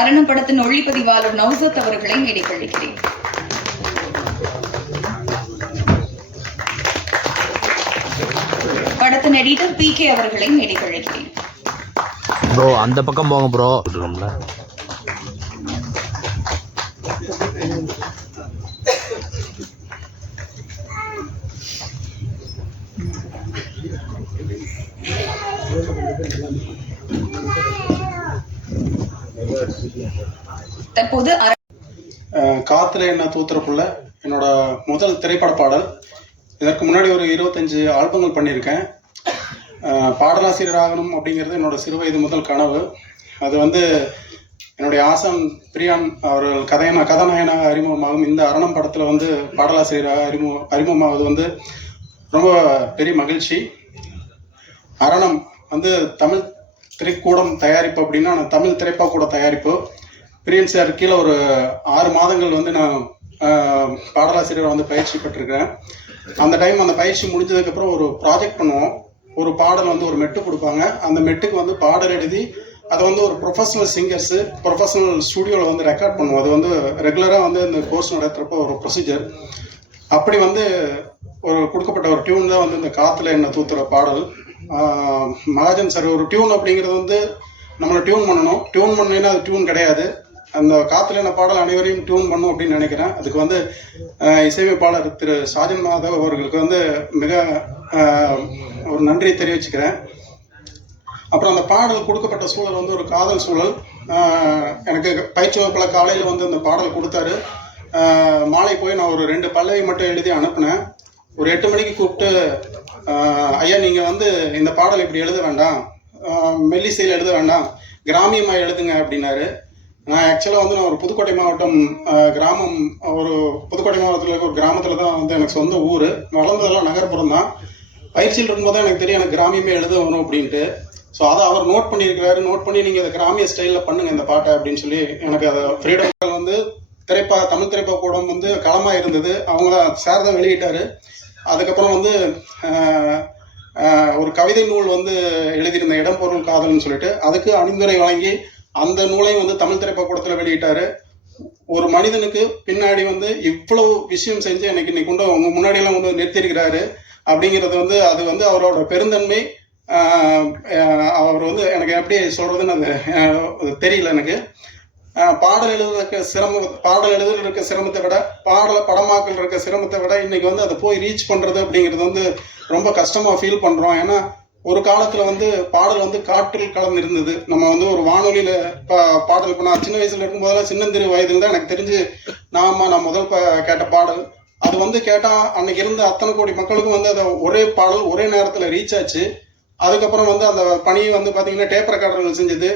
அரணம் படத்தின் ஒளிப்பதிவாளர் நௌசத் அவர்களை மேடைக்கழிக்கிறேன். படத்தின் எடிட்டர் PK அவர்களை மேடைக்கழிக்கிறேன். ப்ரோ அந்த பக்கம் போங்க ப்ரோ. தற்போது காத்துல என்ன தூத்துறப்புள்ள என்னோட முதல் திரைப்பட பாடல். இதற்கு முன்னாடி ஒரு 25 ஆல்பங்கள் பண்ணியிருக்கேன். பாடலாசிரியர் ஆகணும் அப்படிங்கிறது என்னோட சிறு வயது முதல் கனவு. அது வந்து என்னுடைய ஆசான் பிரியான் அவர்கள் கதாநாயகனாக அறிமுகமாகும் இந்த அரணம் படத்தில் வந்து பாடலாசிரியராக அறிமுகமாவது வந்து ரொம்ப பெரிய மகிழ்ச்சி. அரணம் வந்து தமிழ் திரைக்கூடம் தயாரிப்பு அப்படின்னா நான் தமிழ் திரைப்பட தயாரிப்பு. பிரியன் சார் கீழே ஒரு 6 மாதங்கள் வந்து நான் பாடலாசிரியர் வந்து பயிற்சி பெற்றிருக்கிறேன். அந்த டைம் அந்த பயிற்சி முடிஞ்சதுக்கப்புறம் ஒரு ப்ராஜெக்ட் பண்ணுவோம். ஒரு பாடல் வந்து ஒரு மெட்டு கொடுப்பாங்க. அந்த மெட்டுக்கு வந்து பாடல் எழுதி அதை வந்து ஒரு ப்ரொஃபஷனல் சிங்கர்ஸு ப்ரொஃபஷனல் ஸ்டூடியோவில் வந்து ரெக்கார்ட் பண்ணுவோம். அது வந்து ரெகுலராக வந்து இந்த கோர்ஸ் நடத்துகிறப்போ ஒரு ப்ரொசீஜர். அப்படி வந்து ஒரு கொடுக்கப்பட்ட ஒரு டியூன் தான் வந்து இந்த காற்றுல என்ன தூத்துற பாடல். மகாஜன் சார் ஒரு டியூன் அப்படிங்கிறது வந்து நம்மளை டியூன் பண்ணணும். டியூன் பண்ணலைன்னா அது டியூன் கிடையாது. அந்த காற்றுல என்ன பாடல் அனைவரையும் டியூன் பண்ணும் அப்படின்னு நினைக்கிறேன். அதுக்கு வந்து இசையமைப்பாளர் திரு சாஜன் மாதவ் அவர்களுக்கு வந்து மிக ஒரு நன்றியை தெரிவிச்சுக்கிறேன். அப்புறம் அந்த பாடல் கொடுக்கப்பட்ட சூழல் வந்து ஒரு காதல் சூழல். எனக்கு பயிற்சி வகுப்பில் காலையில் வந்து அந்த பாடல் கொடுத்தாரு. மாலை போய் நான் ஒரு 2 பல்லவி மட்டும் எழுதி அனுப்புனேன். ஒரு 8 மணிக்கு கூப்பிட்டு, ஐயா நீங்கள் வந்து இந்த பாடல் இப்படி எழுத வேண்டாம், மெல்லிசையில் எழுத வேண்டாம், கிராமியமாக எழுதுங்க அப்படின்னாரு. நான் ஆக்சுவலாக வந்து நான் ஒரு புதுக்கோட்டை மாவட்டம் கிராமம், ஒரு புதுக்கோட்டை மாவட்டத்தில் இருக்க ஒரு கிராமத்தில் தான் வந்து எனக்கு சொந்த ஊர். வளர்ந்ததெல்லாம் நகர்ப்புறம் தான். பயிற்சியில் இருக்கும்போது தான் எனக்கு தெரியும் எனக்கு கிராமியமே எழுத வரும் அப்படின்ட்டு. ஸோ அதை அவர் நோட் பண்ணியிருக்கிறாரு. நோட் பண்ணி நீங்கள் அதை கிராமிய ஸ்டைலில் பண்ணுங்கள் இந்த பாட்டை அப்படின்னு சொல்லி எனக்கு அதை ஃப்ரீடம் வந்து தமிழ் திரைப்பட கூடம் வந்து களமாக இருந்தது. அவங்க தான் சார் தான் வெளியிட்டார். அதுக்கப்புறம் வந்து ஒரு கவிதை நூல் வந்து எழுதியிருந்த இடம் பொருள் காதல்னு சொல்லிட்டு அதுக்கு அணிந்துரை வழங்கி அந்த நூலையும் வந்து தமிழ் திரைப்படத்தில் வெளியிட்டாரு. ஒரு மனிதனுக்கு பின்னாடி வந்து இவ்வளவு விஷயம் செஞ்சு எனக்கு இன்னைக்கு கொண்டு உங்க முன்னாடியெல்லாம் வந்து நிறுத்தியிருக்கிறாரு அப்படிங்கிறது வந்து அது வந்து அவரோட பெருந்தன்மை. அவர் வந்து எனக்கு எப்படி சொல்றதுன்னு அது தெரியல. எனக்கு பாடல் எழுதுறதுல இருக்க சிரமத்தை விட படமாக்கல் இருக்க சிரமத்தை விட இன்னைக்கு வந்து அதை போய் ரீச் பண்றது அப்படிங்கிறது வந்து ரொம்ப கஷ்டமா ஃபீல் பண்றோம். ஏன்னா ஒரு காலத்துல வந்து பாடல் வந்து காற்றில் கலந்து இருந்தது. நம்ம வந்து ஒரு வானொலியில பாடல் இப்போ நான் சின்ன வயசுல இருக்கும்போதெல்லாம் சின்னந்திரு வயதுல தான் எனக்கு தெரிஞ்சு நான் முதல் கேட்ட பாடல் அது வந்து கேட்டா அன்னைக்கு இருந்த அத்தனை கோடி மக்களுக்கும் வந்து அதை ஒரே பாடல் ஒரே நேரத்துல ரீச் ஆச்சு. அதுக்கப்புறம் வந்து அந்த பணியை வந்து பாத்தீங்கன்னா டேப் ரெக்கார்டர்கள் செஞ்சது.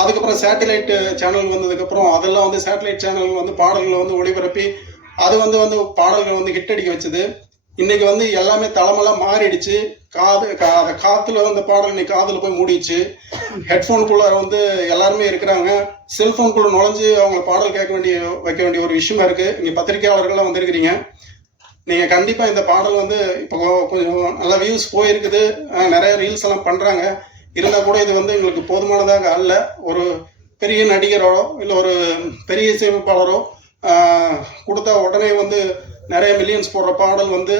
அதுக்கப்புறம் சேட்டலைட் சேனல் வந்ததுக்கப்புறம் அதெல்லாம் வந்து சேட்டலைட் சேனல் வந்து பாடல்களை வந்து ஒளிபரப்பி அது வந்து பாடல்கள் வந்து ஹிட் அடிக்க வச்சது. இன்னைக்கு வந்து எல்லாமே தலைமெல்லாம் மாறிடுச்சு. காத்துல வந்து பாடல் இன்னைக்கு காதுல போய் மூடிடுச்சு. ஹெட்ஃபோனுக்குள்ள வந்து எல்லாருமே இருக்கிறாங்க. செல்போனுக்குள்ள நுழைஞ்சு அவங்க பாடல் வைக்க வேண்டிய ஒரு விஷயமா இருக்கு. இங்க பத்திரிகையாளர்கள்லாம் வந்திருக்கிறீங்க. நீங்க கண்டிப்பா இந்த பாடல் வந்து இப்போ கொஞ்சம் நல்ல வியூஸ் போயிருக்குது. நிறைய ரீல்ஸ் எல்லாம் பண்றாங்க. இருந்தா கூட இது வந்து எங்களுக்கு போதுமானதாக அல்ல. ஒரு பெரிய நடிகரோ இல்லை ஒரு பெரிய இசையமைப்பாளரோ கொடுத்தா உடனே வந்து நிறைய மில்லியன்ஸ் போடுற பாடல் வந்து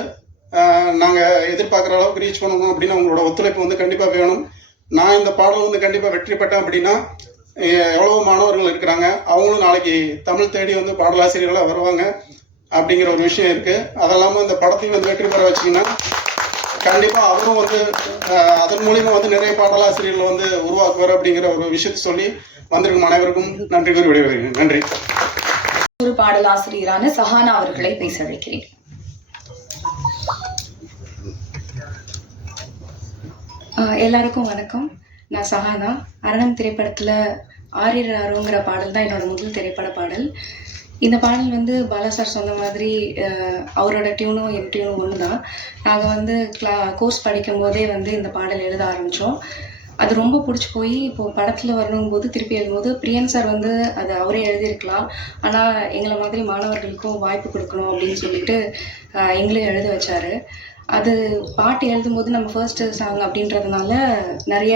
நாங்கள் எதிர்பார்க்குற அளவுக்கு ரீச் பண்ணணும் அப்படின்னு அவங்களோட ஒத்துழைப்பு வந்து கண்டிப்பாக வேணும். நான் இந்த பாடல் வந்து கண்டிப்பாக வெற்றி பெற்றேன் அப்படின்னா எவ்வளவோ மாணவர்கள் இருக்கிறாங்க. அவங்களும் நாளைக்கு தமிழ் தேடி வந்து பாடலாசிரியர்களாக வருவாங்க அப்படிங்கிற ஒரு விஷயம் இருக்குது. அதெல்லாமல் இந்த படத்தையும் வந்து வெற்றி பெற வச்சிங்கன்னா கண்டிப்பாக அவரும் வந்து அதன் மூலியமாக வந்து நிறைய பாடலாசிரியர்களை வந்து உருவாக்குவார் அப்படிங்கிற ஒரு விஷயத்தை சொல்லி வந்திருக்கும் அனைவருக்கும் நன்றி கூறி விடைபெறுகிறேன். நன்றி. ஒரு பாடலாசிரியரான சஹானா அவர்களை பேச அழைக்கிறேன். எல்லாருக்கும் வணக்கம். நான் சஹானா. அரணம் திரைப்படத்தில் ஆரிராரோங்கிற பாடல் தான் என்னோட முதல் திரைப்பட பாடல். இந்த பாடல் வந்து பாலா சார் சொன்ன மாதிரி அவரோட டியூனும் என் டியூனும் ஒன்று தான். நாங்கள் வந்து கோர்ஸ் படிக்கும் போதே வந்து இந்த பாடல் எழுத ஆரம்பித்தோம். அது ரொம்ப பிடிச்சி போய் இப்போது படத்தில் வரணும் போது திருப்பி எழுதும்போது பிரியன் சார் வந்து அது அவரே எழுதியிருக்கலாம், ஆனால் எங்களை மாதிரி மாணவர்களுக்கும் வாய்ப்பு கொடுக்கணும் அப்படின்னு சொல்லிட்டு எங்களையும் எழுத வச்சார். அது பாட்டு எழுதும்போது நம்ம ஃபர்ஸ்ட் சாங் அப்படின்றதுனால நிறைய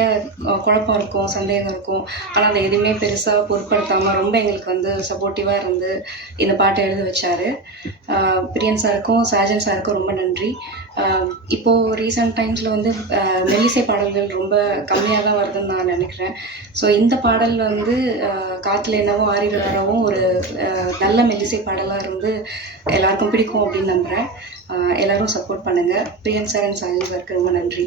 குழப்பம் இருக்கும், சந்தேகம் இருக்கும். ஆனால் அதை எதுவுமே பெருசாக பொருட்படுத்தாமல் ரொம்ப எங்களுக்கு வந்து சப்போர்ட்டிவாக இருந்து இந்த பாட்டை எழுத வச்சார். பிரியன் சாருக்கும் சாஜன் சாருக்கும் ரொம்ப நன்றி. இப்போது ரீசெண்ட் டைம்ஸில் வந்து மெல்லிசை பாடல்கள் ரொம்ப கம்மியாக தான் வருதுன்னு நான் நினைக்கிறேன். ஸோ இந்த பாடல் வந்து காற்றுல என்னவோ ஆரிரராவும் ஒரு நல்ல மெல்லிசை பாடலாக இருந்து எல்லாருக்கும் பிடிக்கும் அப்படின்னு நம்புகிறேன். எல்லாரும் சப்போர்ட் பண்ணுங்க. பிரியன் சார் அண்ட் சாஜன் சாருக்கு ரொம்ப நன்றி.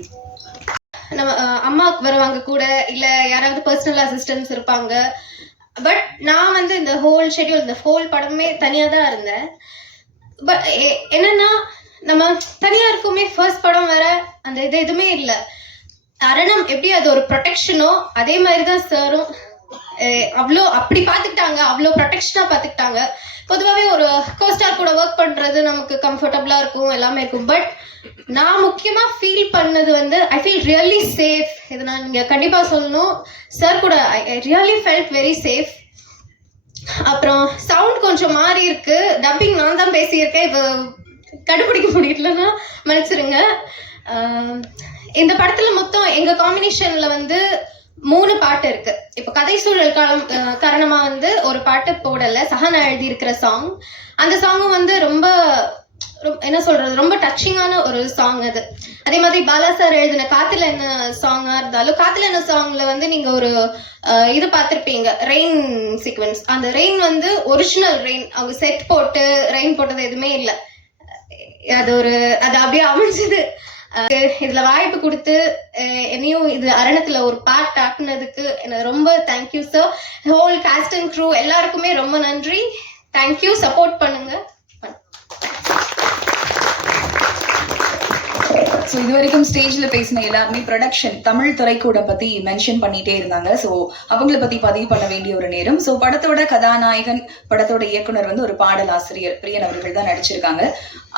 நம்ம அம்மா வருவாங்க கூட, இல்லை யாராவது பர்சனல் அசிஸ்டன்ஸ் இருப்பாங்க. பட் நான் வந்து இந்த ஹோல் ஷெட்யூல், இந்த ஹோல் படமே தனியாக தான் இருந்தேன். பட் என்னன்னா நம்ம தனியாக இருக்குமே, ஃபர்ஸ்ட் படம் வேற, அந்த இது எதுவுமே இல்லை. அரணம் எப்படி அது ஒரு ப்ரொடெக்ஷனோ அதே மாதிரி தான் சாரும் அவ்வளோ அப்படி பார்த்துக்கிட்டாங்க, அவ்வளோ ப்ரொடெக்ஷனாக பார்த்துக்கிட்டாங்க. பொதுவாகவே ஒரு கோஸ்டார் கூட ஒர்க் பண்ணுறது நமக்கு கம்ஃபர்டபுளாக இருக்கும், எல்லாமே இருக்கும். பட் நான் முக்கியமாக ஃபீல் பண்ணது வந்து ஐ ஃபீல் ரியலி சேஃப். இது நான் இங்கே கண்டிப்பாக சொல்லணும். சார் கூட I really felt very safe. அப்புறம் சவுண்ட் கொஞ்சம் மாறி இருக்கு, டப்பிங் நான் தான் பேசியிருக்கேன், இப்போ கண்டுபிடிக்க முடியலன்னா மன்னிச்சிருங்க. இந்த படத்தில் மொத்தம் எங்கள் காம்பினேஷனில் வந்து 3 பாட்டு இருக்கு. இப்போ கதை சூழல் காரணமா வந்து ஒரு பாட்டு போடல, சஹானா எழுதி இருக்கிற சாங். அந்த சாங்கும் வந்து ரொம்ப என்ன சொல்றது, ரொம்ப டச்சிங்கான ஒரு சாங் அது. அதே மாதிரி பாலா சார் எழுதின காத்துல என்ன சாங்கா இருந்தாலும், காத்துல என்ன சாங்ல வந்து நீங்க ஒரு இது பார்த்திருப்பீங்க, ரெயின் சீக்வன்ஸ். அந்த ரெயின் வந்து ஒரிஜினல் ரெயின், அவங்க செட் போட்டு ரெயின் போட்டது எதுவுமே இல்லை. அது அப்படியே அமைஞ்சது. இதுல வாய்ப்பு கொடுத்து என்னையும் இது அரணத்துல ஒரு பார்ட் ஆக்குனதுக்கு எனக்கு ரொம்ப thank you sir. Whole cast and crew எல்லாருக்குமே ரொம்ப நன்றி. தேங்க்யூ, சப்போர்ட் பண்ணுங்க. ஸோ இது வரைக்கும் ஸ்டேஜில் பேசின எல்லாருமே ப்ரொடக்ஷன் தமிழ் துறைக்கூட பற்றி மென்ஷன் பண்ணிகிட்டே இருந்தாங்க. ஸோ அவங்கள பற்றி பதிவு பண்ண வேண்டிய ஒரு நேரம். ஸோ படத்தோட கதாநாயகன், படத்தோட இயக்குனர் வந்து ஒரு பாடல் ஆசிரியர் பிரியன் அவர்கள் தான் நடிச்சிருக்காங்க.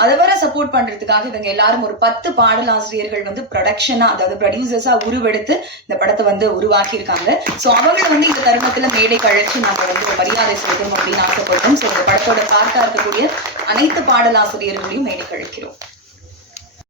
அதை வர சப்போர்ட் பண்ணுறதுக்காக இவங்க எல்லாரும் ஒரு 10 பாடல் ஆசிரியர்கள் வந்து ப்ரொடக்ஷனாக, அதாவது ப்ரொடியூசர்ஸாக உருவெடுத்து இந்த படத்தை வந்து உருவாக்கியிருக்காங்க. ஸோ அவங்கள வந்து இந்த தருணத்தில் மேடை கழிச்சு நம்ம வந்து ஒரு மரியாதை செலுத்தணும் அப்படின்னு ஆசைப்பட்டோம். ஸோ இந்த படத்தோட பார்ட்டாக இருக்கக்கூடிய அனைத்து பாடல் ஆசிரியர்களையும் மேடை கழிக்கிறோம்.